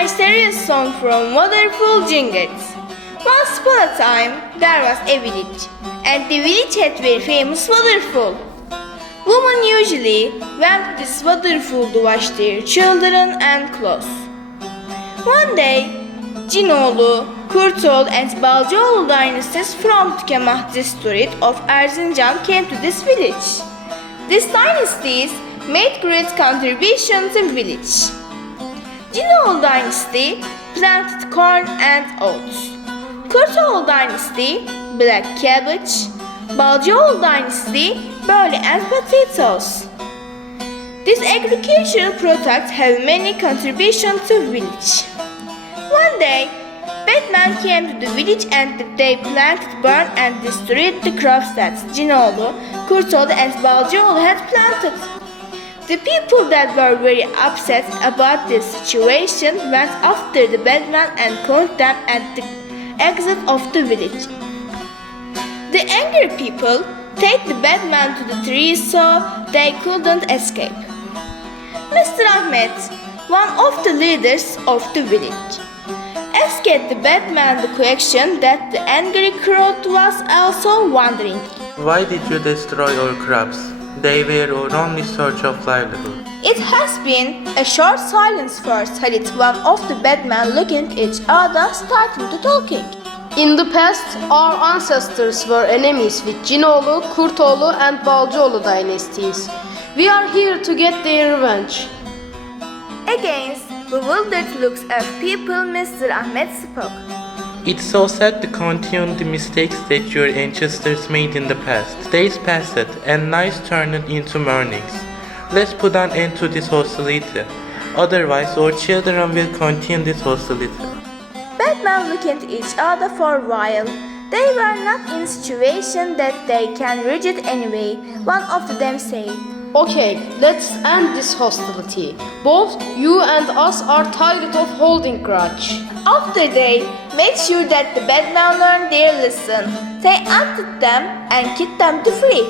Mysterious song from Waterfall, Cıngırt. Once upon a time, there was a village, and the village had very famous waterfall. Women usually went to this waterfall to wash their children and clothes. One day, Cinoğlu, Kurtoğlu and Balcıoğlu dynasties from Tükenmez district of Erzincan came to this village. These dynasties made great contribution to the village. Cinoğlu dynasty planted corn and oats. Kurtoğlu dynasty black cabbage. Balcıoğlu dynasty barley and potatoes. This agricultural product have many contributions to the village. One day, bad men came to the village and they planted, burned and destroyed the crops that Cinoğlu, Kurtoğlu and Balcıoğlu had planted. The people that were very upset about this situation went after the bad men and caught them at the exit of the village. The angry people take the bad men to the trees so they couldn't escape. Mr. Ahmet, one of the leaders of the village, asked the bad man the question that the angry crowd was also wondering. Why did you destroy our crops? They were our only source of livelihood. It has been a short silence first, said one of the bad men looking at each other, starting to talking. In the past, our ancestors were enemies with Cinoğlu, Kurtoğlu and Balcıoğlu dynasties. We are here to get their revenge. Against bewildered looks of people, Mr. Ahmet spoke. It's so sad to continue the mistakes that your ancestors made in the past. Days passed and nights turned into mornings. Let's put an end to this hostility. Otherwise, our children will continue this hostility. Bad men looked at each other for a while. They were not in a situation that they can reach it anyway. One of them said, Okay, let's end this hostility. Both you and us are tired of holding grudge. After they made sure that the bad men learned their lesson, they hunted them and kicked them to free.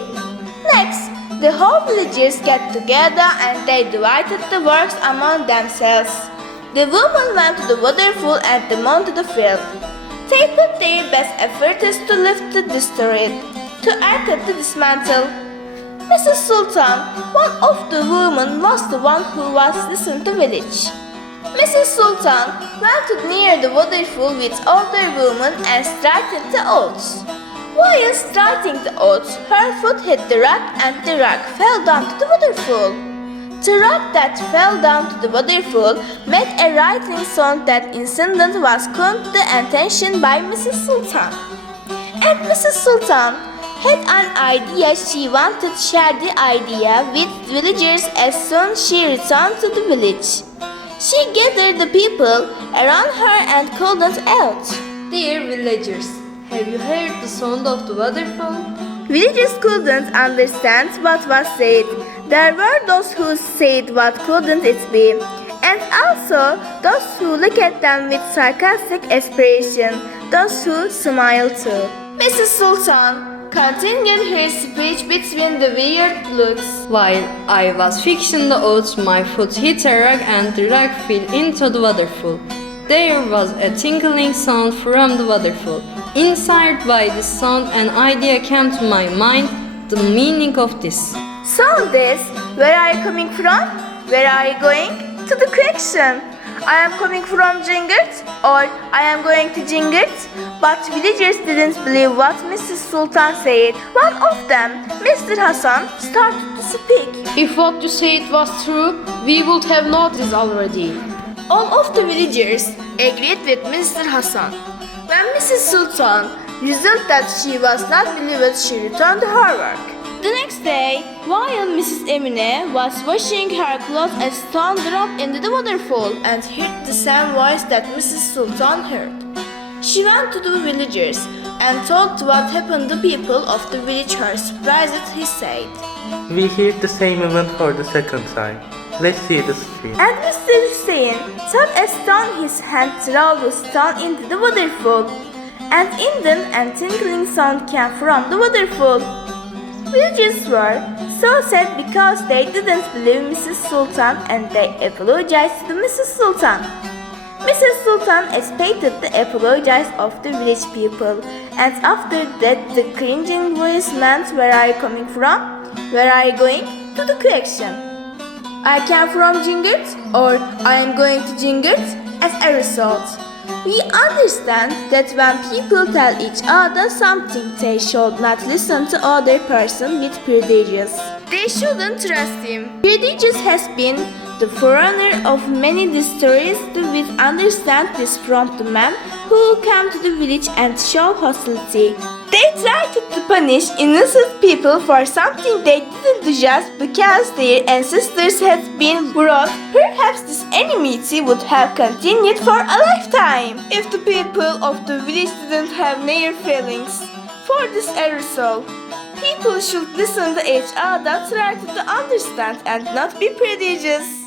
Next, the whole villagers got together and they divided the works among themselves. The women went to the waterfall and the men to the field. They put their best efforts to lift the destroyed, to arc the dismantle. Mrs. Sultan, one of the women, was the one who was listening to the village. Mrs. Sultan went near the waterfall with older women and started the oats. While starting the oats, her foot hit the rock and the rock fell down to the waterfall. The rock that fell down to the waterfall made a rattling sound. That incident was called to attention by Mrs. Sultan. And Mrs. Sultan had an idea. She wanted to share the idea with villagers as soon as she returned to the village. She gathered the people around her and called out, Dear villagers, have you heard the sound of the waterfall? Villagers couldn't understand what was said. There were those who said what couldn't it be, and also those who looked at them with sarcastic expression, those who smiled too. Mrs. Sultan continued her speech between the weird looks. While I was fixing the oats, my foot hit a rock and the rock fell into the waterfall. There was a tinkling sound from the waterfall. Inspired by this sound, an idea came to my mind, the meaning of this. So this, where are you coming from? Where are you going? To the question. I am coming from Cıngırt, or I am going to Cıngırt. But villagers didn't believe what Mrs. Sultan said. One of them, Mr. Hasan, started to speak. If what you said was true, we would have noticed already. All of the villagers agreed with Mr. Hasan. When Mrs. Sultan resolved that she was not believed, she returned to her work. The next day, while Mrs. Emine was washing her clothes, a stone dropped into the waterfall and heard the same voice that Mrs. Sultan heard. She went to the villagers and told what happened. The people of the village were surprised. He said, We heard the same event for the second time. Let's see the screen. and Mr. Hussein took a stone in his hand, threw the stone into the waterfall, and instant and tinkling sound came from the waterfall. Villagers were so sad because they didn't believe Mrs. Sultan and they apologized to Mrs. Sultan. Mrs. Sultan expected the apologies of the village people, and after that the cringing voice meant, "Where are you coming from? Where are you going?" to the question. "I came from Cıngırt," or "I am going to Cıngırt." As a result, we understand that when people tell each other something, they should not listen to other person with prejudice. They shouldn't trust him. Prejudice has been the forerunner of many stories. We understand this from the men who came to the village and show hostility. They tried to punish innocent people for something they didn't do just because their ancestors had been brought. Perhaps this enmity would have continued for a lifetime if the people of the village didn't have near feelings. For this aerosol, people should listen to each other, try to understand and not be prejudiced.